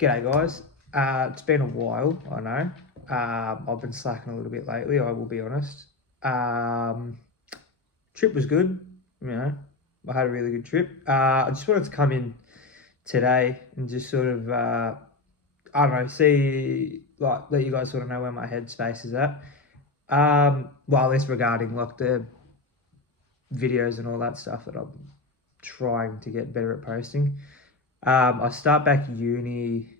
G'day guys. It's been a while, I know. I've been slacking a little bit lately, I will be honest. Trip was good, I had a really good trip. I just wanted to come in today and just sort of, I don't know, let you guys sort of know where my headspace is at. Well, at least regarding like the videos and all that stuff that I'm trying to get better at posting. I start back uni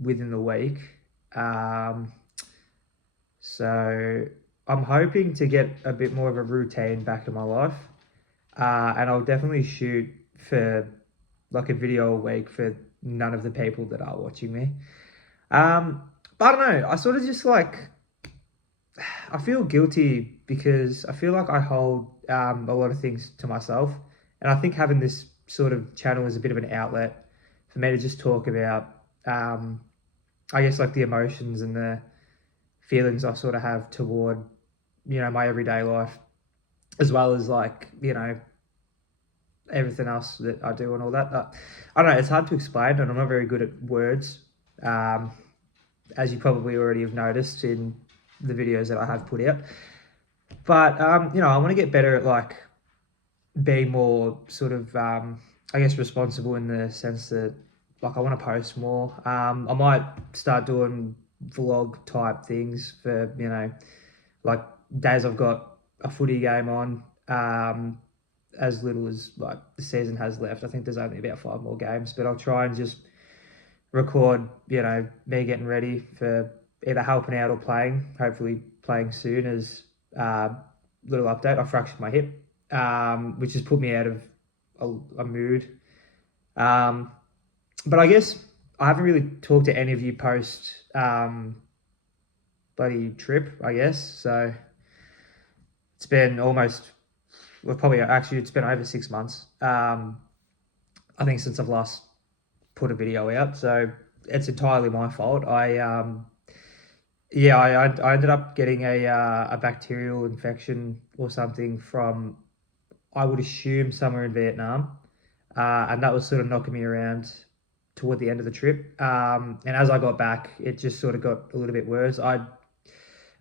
within the week. So I'm hoping to get a bit more of a routine back in my life. And I'll definitely shoot for like a video a week for none of the people that are watching me. But I don't know, I sort of just like, I feel guilty because I feel like I hold a lot of things to myself. And I think having this sort of channel is a bit of an outlet for me to just talk about, I guess, like the emotions and the feelings I sort of have toward, my everyday life, as well as like, everything else that I do and all that. I don't know, it's hard to explain and I'm not very good at words, as you probably already have noticed in the videos that I have put out. But, I want to get better at like being more sort of, I guess, responsible in the sense that like I want to post more. I might start doing vlog type things for, like days I've got a footy game on, as little as like the season has left. I think there's only about 5 more games, but I'll try and just record, me getting ready for either helping out or playing, hopefully playing soon. As little update, I fractured my hip, which has put me out of a mood. But I guess I haven't really talked to any of you post bloody trip, I guess. So it's been it's been over 6 months. I think since I've last put a video out. So it's entirely my fault. I ended up getting a bacterial infection or something from, I would assume, somewhere in Vietnam. And that was sort of knocking me around toward the end of the trip. And as I got back, it just sort of got a little bit worse. I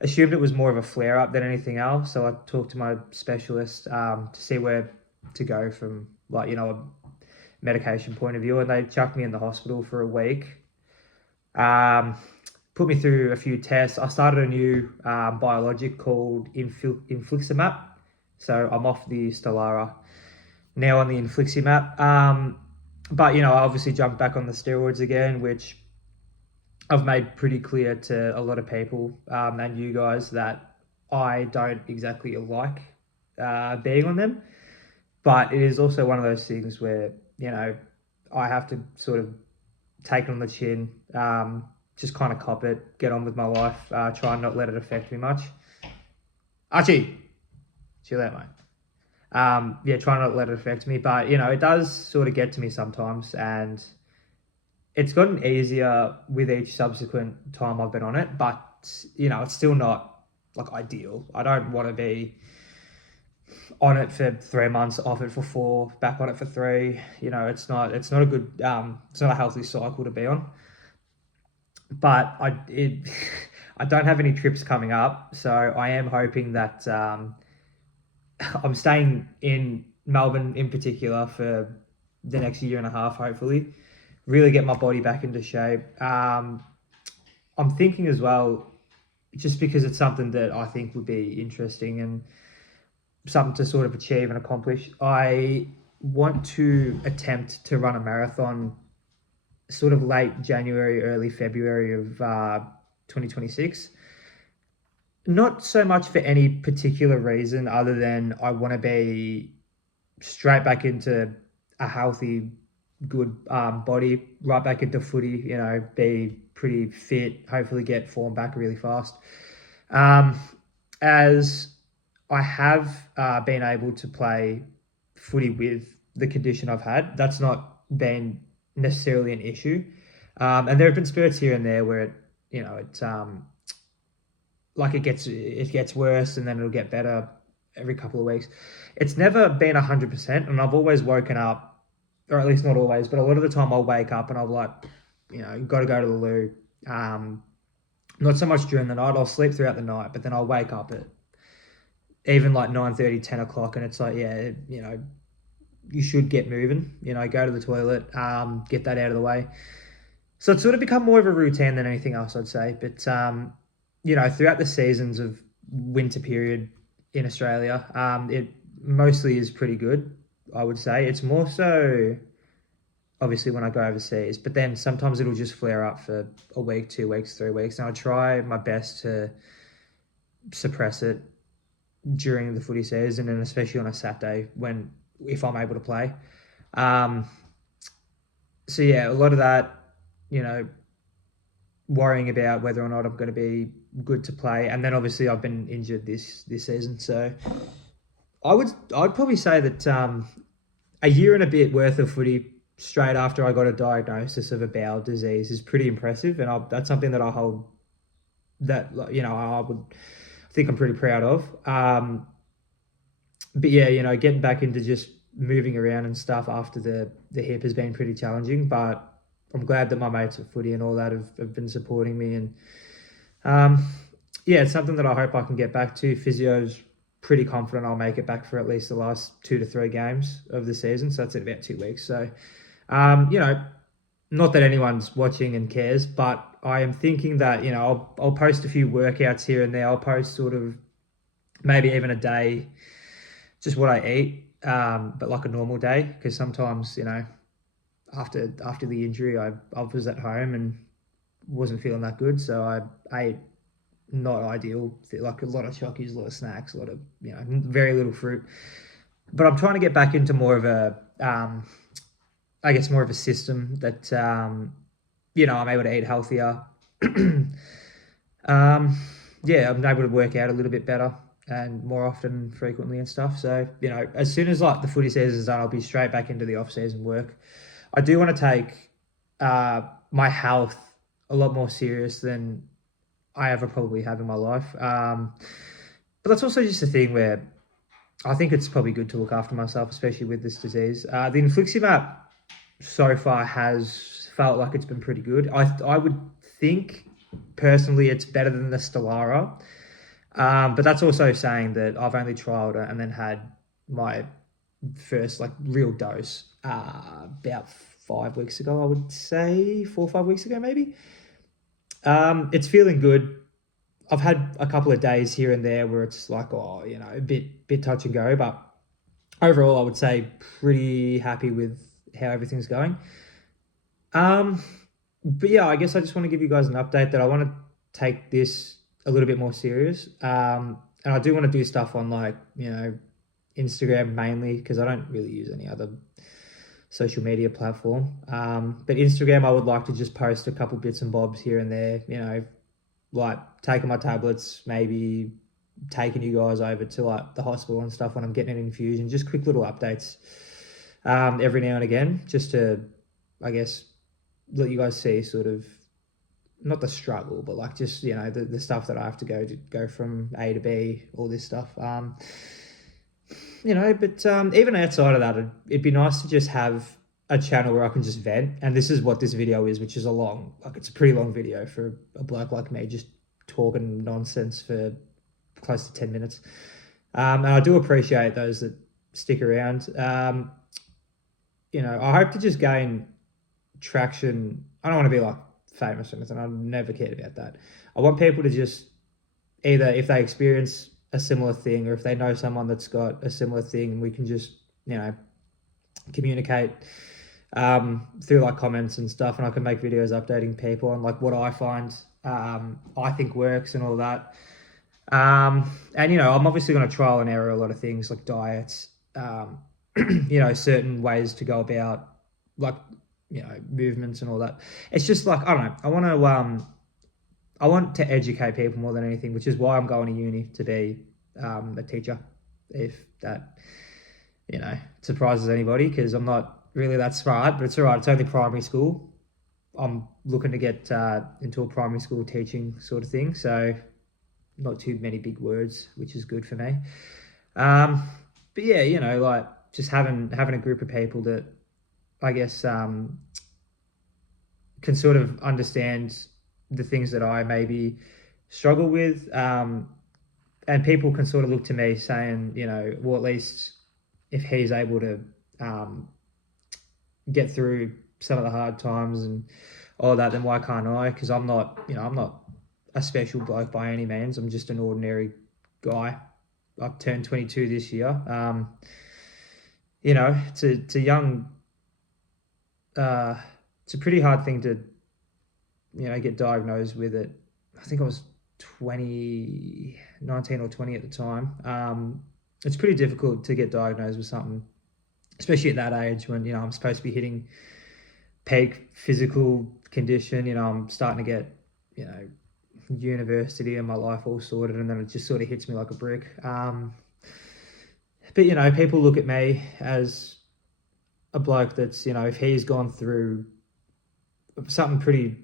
assumed it was more of a flare-up than anything else. So I talked to my specialist to see where to go from, like, a medication point of view. And they chucked me in the hospital for a week. Put me through a few tests. I started a new biologic called infliximab. So I'm off the Stelara, now on the infliximab. But, I obviously jumped back on the steroids again, which I've made pretty clear to a lot of people and you guys that I don't exactly like being on them. But it is also one of those things where, I have to sort of take it on the chin, just kind of cop it, get on with my life, try and not let it affect me much. Archie, see you later, mate. Try not to let it affect me, but it does sort of get to me sometimes, and it's gotten easier with each subsequent time I've been on it, but it's still not like ideal. I don't want to be on it for 3 months, off it for 4, back on it for 3. It's not a good, it's not a healthy cycle to be on. But I don't have any trips coming up, so I am hoping that I'm staying in Melbourne in particular for the next year and a half, hopefully. Really get my body back into shape. I'm thinking as well, just because it's something that I think would be interesting and something to sort of achieve and accomplish, I want to attempt to run a marathon sort of late January, early February of 2026. Not so much for any particular reason other than I want to be straight back into a healthy, good body, right back into footy, be pretty fit, hopefully get form back really fast. As I have been able to play footy with the condition I've had, that's not been necessarily an issue. And there have been spurts here and there where it gets worse and then it'll get better every couple of weeks. It's never been 100%, and I've always woken up, or at least not always, but a lot of the time I'll wake up and I'll be like, got to go to the loo. Not so much during the night. I'll sleep throughout the night, but then I'll wake up at even like 9:30, 10 o'clock, and it's like, yeah, you should get moving. Go to the toilet, get that out of the way. So it's sort of become more of a routine than anything else, I'd say. But throughout the seasons of winter period in Australia, it mostly is pretty good, I would say. It's more so obviously when I go overseas, but then sometimes it'll just flare up for a week, 2 weeks, 3 weeks, and I try my best to suppress it during the footy season, and especially on a Saturday if I'm able to play. Um, so yeah, a lot of that, you know, worrying about whether or not I'm going to be good to play, and then obviously I've been injured this season, so I'd probably say that a year and a bit worth of footy straight after I got a diagnosis of a bowel disease is pretty impressive, and that's something that I hold that I would think I'm pretty proud of. But yeah, getting back into just moving around and stuff after the hip has been pretty challenging, but I'm glad that my mates at footy and all that have been supporting me, and yeah, it's something that I hope I can get back to. Physio's pretty confident I'll make it back for at least the last 2 to 3 games of the season, so that's in about 2 weeks. So, not that anyone's watching and cares, but I am thinking that I'll post a few workouts here and there. I'll post sort of maybe even a day, just what I eat, but like a normal day, because sometimes after the injury, I was at home and wasn't feeling that good, so I ate not ideal, like a lot of chockies, a lot of snacks, a lot of very little fruit. But I'm trying to get back into more of a I guess more of a system that I'm able to eat healthier. Yeah, I'm able to work out a little bit better and more often, frequently and stuff. So as soon as like the footy season's done, I'll be straight back into the off season work. I do want to take my health a lot more serious than I ever probably have in my life. But that's also just a thing where I think it's probably good to look after myself, especially with this disease. The infliximab so far has felt like it's been pretty good. I would think personally it's better than the Stellara, but that's also saying that I've only trialed it and then had my first like real dose about 5 weeks ago. I would say 4 or 5 weeks ago, maybe. It's feeling good. I've had a couple of days here and there where it's like, a bit touch and go, but overall, I would say pretty happy with how everything's going. But yeah, I guess I just want to give you guys an update that I want to take this a little bit more serious. And I do want to do stuff on like, Instagram mainly, because I don't really use any other social media platform. But Instagram, I would like to just post a couple bits and bobs here and there, like taking my tablets, maybe taking you guys over to like the hospital and stuff when I'm getting an infusion, just quick little updates every now and again, just to, I guess, let you guys see sort of not the struggle, but like just, the stuff that I have to go from A to B, all this stuff. But even outside of that, it'd be nice to just have a channel where I can just vent, and this is what this video is, which is it's a pretty long video for a bloke like me, just talking nonsense for close to 10 minutes. And I do appreciate those that stick around. I hope to just gain traction. I don't want to be like famous or anything. I've never cared about that. I want people to just either, if they experience a similar thing, or if they know someone that's got a similar thing, we can just, communicate through like comments and stuff, and I can make videos updating people on like what I find I think works and all that. And I'm obviously going to trial and error a lot of things like diets, certain ways to go about like movements and all that. It's just like, I don't know, I want to educate people more than anything, which is why I'm going to uni to be a teacher, if that surprises anybody, because I'm not really that smart, but it's all right. It's only primary school. I'm looking to get into a primary school teaching sort of thing, so not too many big words, which is good for me. But yeah, like just having a group of people that I guess can sort of understand the things that I maybe struggle with. And people can sort of look to me saying, well, at least if he's able to um, get through some of the hard times and all that, then why can't I? Because I'm not a special bloke by any means. I'm just an ordinary guy. I've turned 22 this year. It's a young, uh, it's a pretty hard thing to, get diagnosed with it. I think I was 19 or 20 at the time. It's pretty difficult to get diagnosed with something, especially at that age when, I'm supposed to be hitting peak physical condition. I'm starting to get, university and my life all sorted, and then it just sort of hits me like a brick. But people look at me as a bloke that's, if he's gone through something pretty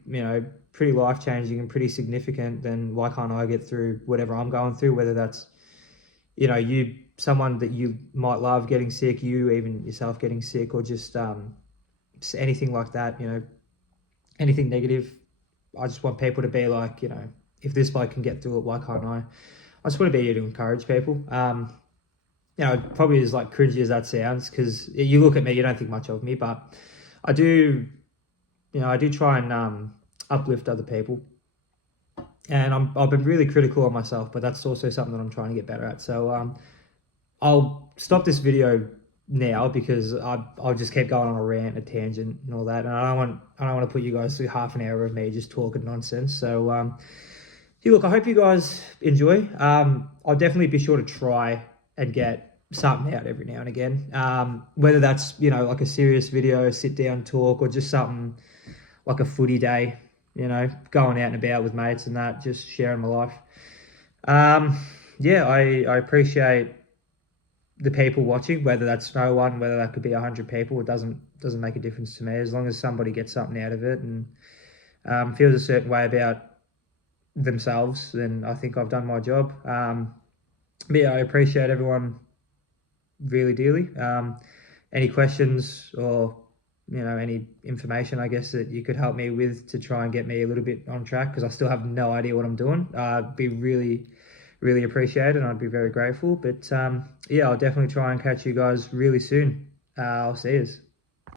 life changing and pretty significant, then why can't I get through whatever I'm going through? Whether that's, someone that you might love getting sick, you even yourself getting sick, or just anything like that, anything negative. I just want people to be like, if this bloke can get through it, why can't I? I just want to be here to encourage people. Probably as like cringy as that sounds, because you look at me, you don't think much of me, but I do, I do try and uplift other people. And I've been really critical of myself, but that's also something that I'm trying to get better at. So I'll stop this video now because I'll just keep going on a rant, a tangent, and all that. And I don't want to put you guys through half an hour of me just talking nonsense. So look, I hope you guys enjoy. I'll definitely be sure to try and get something out every now and again. Whether that's like a serious video, sit down talk, or just something like a footy day. Going out and about with mates and that, just sharing my life. I appreciate the people watching, whether that's no one, whether that could be 100 people. It doesn't make a difference to me, as long as somebody gets something out of it and feels a certain way about themselves, then I think I've done my job. I appreciate everyone really dearly. Any questions or any information, I guess, that you could help me with to try and get me a little bit on track, because I still have no idea what I'm doing, be really, really appreciated, and I'd be very grateful. But I'll definitely try and catch you guys really soon. I'll see you.